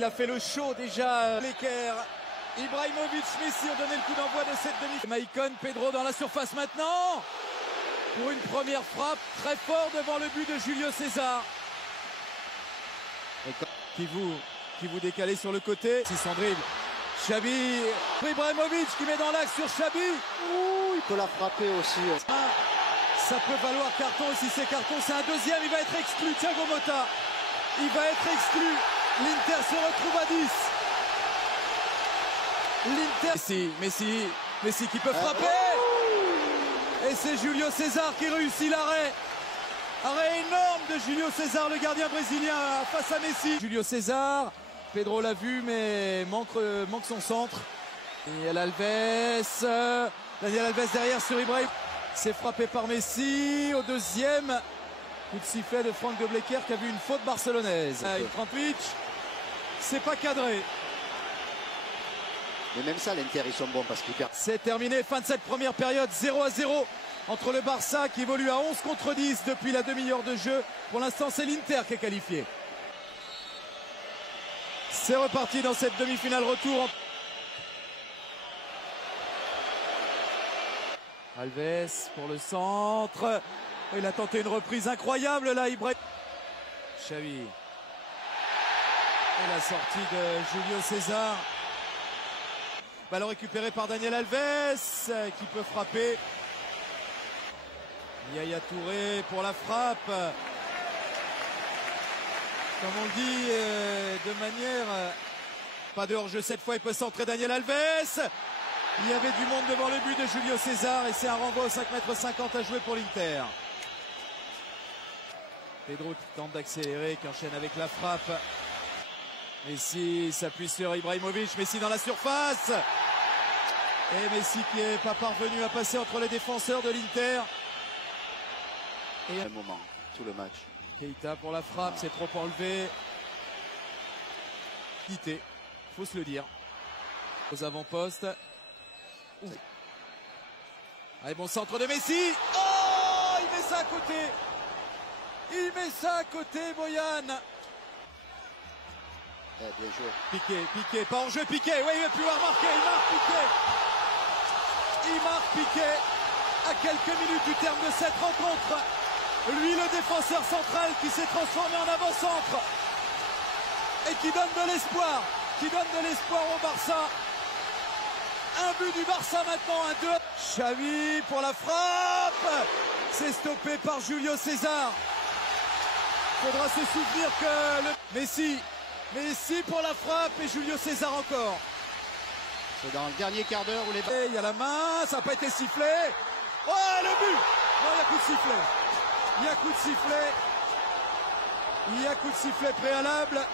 il a fait le show déjà. L'équerre. Ibrahimovic, Messi ont donné le coup d'envoi de cette demi. Maicon, Pedro dans la surface maintenant. Pour une première frappe très fort devant le but de Julio César. Qui vous décalez sur le côté. Si son dribble. Xavi. Ibrahimovic qui met dans l'axe sur Xavi. Ouh, il peut la frapper aussi. Ça peut valoir carton. Et si c'est carton, c'est un deuxième. Il va être exclu. Thiago Motta. Il va être exclu. L'Inter se retrouve à 10. L'Inter. Messi qui peut frapper. Et c'est Julio César qui réussit l'arrêt. Arrêt énorme de Julio César, le gardien brésilien face à Messi. Julio César, Pedro l'a vu mais manque son centre. Daniel Alves derrière sur Ibrahim. C'est frappé par Messi au deuxième. Coup de sifflet de Franck de Blecker qui a vu une faute barcelonaise. Ibrahimovic, c'est pas cadré. Mais même ça, l'Inter, ils sont bons parce qu'ils perdent. C'est terminé, fin de cette première période, 0-0 entre le Barça qui évolue à 11 contre 10 depuis la demi-heure de jeu. Pour l'instant, c'est l'Inter qui est qualifié. C'est reparti dans cette demi-finale retour. Alves pour le centre. Il a tenté une reprise incroyable là, Ibrahim. Xavi. Et la sortie de Julio César. Ballon récupéré par Daniel Alves qui peut frapper. Yaya Touré pour la frappe. Comme on dit de manière... Pas de hors-jeu cette fois, il peut centrer Daniel Alves. Il y avait du monde devant le but de Julio César et c'est un renvoi au 5,50 m à jouer pour l'Inter. Pedro qui tente d'accélérer, qui enchaîne avec la frappe. Messi s'appuie sur Ibrahimovic, Messi dans la surface. Et Messi qui n'est pas parvenu à passer entre les défenseurs de l'Inter. Et un moment, tout le match. Keita pour la frappe, c'est trop enlevé. Quitté, faut se le dire. Aux avant-postes. Allez, bon centre de Messi. Oh, il met ça à côté. Il met ça à côté, Boyan. Bien joué. Piqué, pas en jeu, Piqué. Oui, il va pouvoir marquer, il marque Piqué. Il marque Piqué à quelques minutes du terme de cette rencontre. Lui, le défenseur central qui s'est transformé en avant-centre et qui donne de l'espoir. Au Barça. Un but du Barça maintenant, un 2. Xavi pour la frappe. C'est stoppé par Julio César. Faudra se souvenir que le Messi pour la frappe et Julio César encore. C'est dans le dernier quart d'heure où les... Il y a la main, ça n'a pas été sifflé. Oh, le but. Non, il y a coup de sifflet. Il y a coup de sifflet préalable.